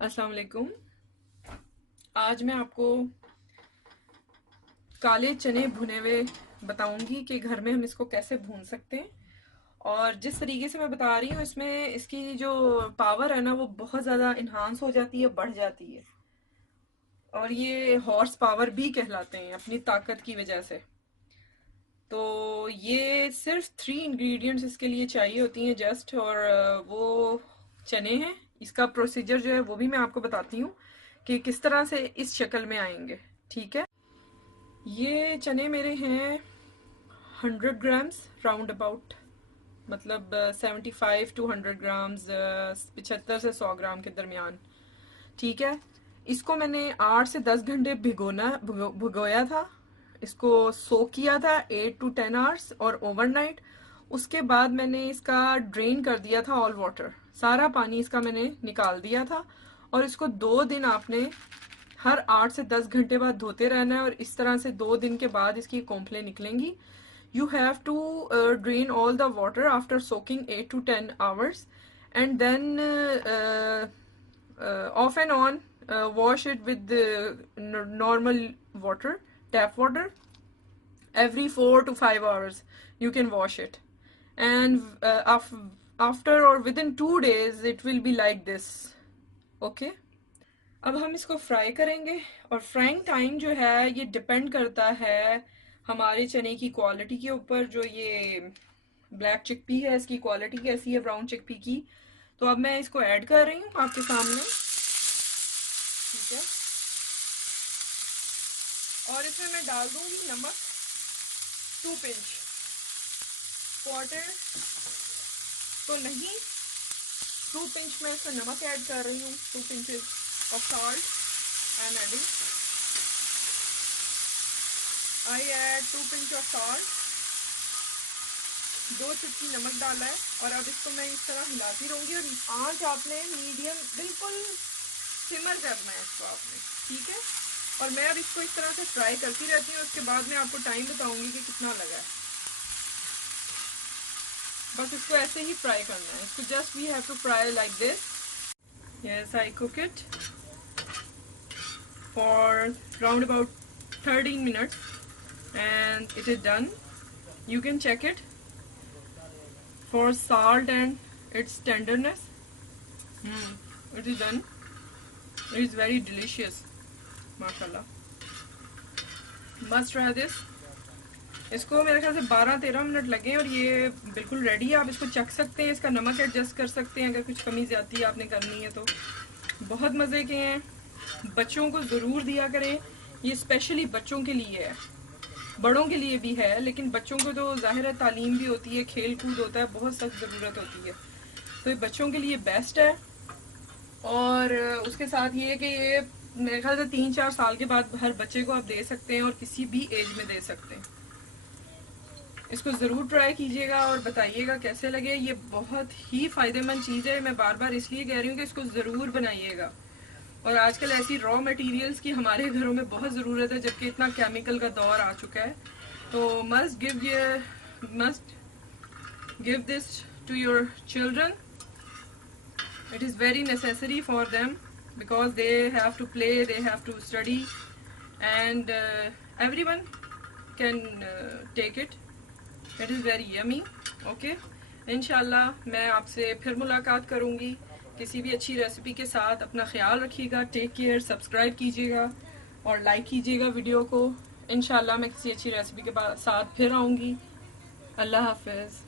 अस्सलाम वालेकुम। आज मैं आपको काले चने भुने हुए बताऊंगी कि घर में हम इसको कैसे भून सकते हैं। और जिस तरीके से मैं बता रही हूँ इसमें इसकी जो पावर है ना वो बहुत ज़्यादा इन्हांस हो जाती है, बढ़ जाती है। और ये हॉर्स पावर भी कहलाते हैं अपनी ताकत की वजह से। तो ये सिर्फ 3 इंग्रेडिएंट्स इसके लिए चाहिए होती हैं जस्ट। और वो चने हैं। इसका प्रोसीजर जो है वो भी मैं आपको बताती हूँ कि किस तरह से इस शक्ल में आएंगे। ठीक है। ये चने मेरे हैं 100 ग्राम्स राउंड अबाउट। मतलब 75 to 100 ग्राम्स, 75 से 100 ग्राम के दरमियान। ठीक है। इसको मैंने 8 से 10 घंटे भिगोया था। इसको सोक किया था 8 to 10 आवर्स और ओवरनाइट। उसके बाद मैंने इसका ड्रेन कर दिया था ऑल वाटर। सारा पानी इसका मैंने निकाल दिया था। और इसको 2 दिन आपने हर 8 से 10 घंटे बाद धोते रहना है। और इस तरह से 2 दिन के बाद इसकी कोंपलें निकलेंगी। You have to drain all the water after soaking 8 to 10 hours, and then off and on wash it with the normal water, tap water. Every 4 to 5 hours you can wash it, and after or within 2 days it will be like this. Okay. अब हम इसको fry करेंगे। और frying time जो है ये depend करता है हमारे चने की क्वालिटी के ऊपर। जो ये ब्लैक चिकपी है इसकी क्वालिटी कैसी है ब्राउन चिकपी की। तो अब मैं इसको ऐड कर रही हूँ आपके सामने। ठीक है। और इसमें मैं डाल दूंगी नमक 2 पिंच। क्वार्टर तो नहीं, 2 पिंच में इसमें नमक ऐड कर रही हूँ। 2 pinches of salt I'm adding. I add 2 pinch of salt. 2 चुटकी नमक डाला है। और अब इसको मैं इस तरह हिलाती रहूंगी। और आंच आपने मीडियम बिल्कुल सिमर करना है इसको आपने। ठीक है। और मैं अब इसको इस तरह से फ्राई करती रहती हूँ। उसके बाद मैं आपको टाइम बताऊंगी कि कितना लगा है। बस इसको ऐसे ही फ्राई करना है। इसको just we have to fry like this. Yes, I cook it for round about 13 minutes and it is done. You can check it for salt and its tenderness. It is done. It is very delicious. Mashallah. Must try this. इसको मेरे ख्याल से 12-13 minute लगे और ये बिल्कुल ready है। आप इसको चख सकते हैं। इसका नमक एडजस्ट कर सकते हैं अगर कुछ कमी ज़्यादा आपने करनी है तो। बहुत मज़े के हैं। बच्चों को ज़रूर दिया करें। ये स्पेशली बच्चों के लिए है, बड़ों के लिए भी है, लेकिन बच्चों को तो ज़ाहिर है तालीम भी होती है, खेल कूद होता है, बहुत सख्त ज़रूरत होती है। तो ये बच्चों के लिए बेस्ट है। और उसके साथ ये कि ये मेरे ख्याल से 3-4 साल के बाद हर बच्चे को आप दे सकते हैं और किसी भी एज में दे सकते हैं। इसको ज़रूर ट्राई कीजिएगा और बताइएगा कैसे लगे। ये बहुत ही फ़ायदेमंद चीज़ है। मैं बार बार इसलिए कह रही हूँ कि इसको ज़रूर बनाइएगा। और आजकल ऐसी रॉ मटेरियल्स की हमारे घरों में बहुत ज़रूरत है, जबकि इतना केमिकल का दौर आ चुका है। तो must give this to your children. It is very necessary for them because they have to play, they have to study and everyone can take it. It is very yummy. Okay. इंशाल्लाह मैं आपसे फिर मुलाकात करूँगी किसी भी अच्छी recipe के साथ। अपना ख्याल रखिएगा। Take care. सब्सक्राइब कीजिएगा और लाइक कीजिएगा वीडियो को। इंशाल्लाह मैं किसी अच्छी रेसिपी के साथ फिर आऊँगी। अल्लाह हाफिज़।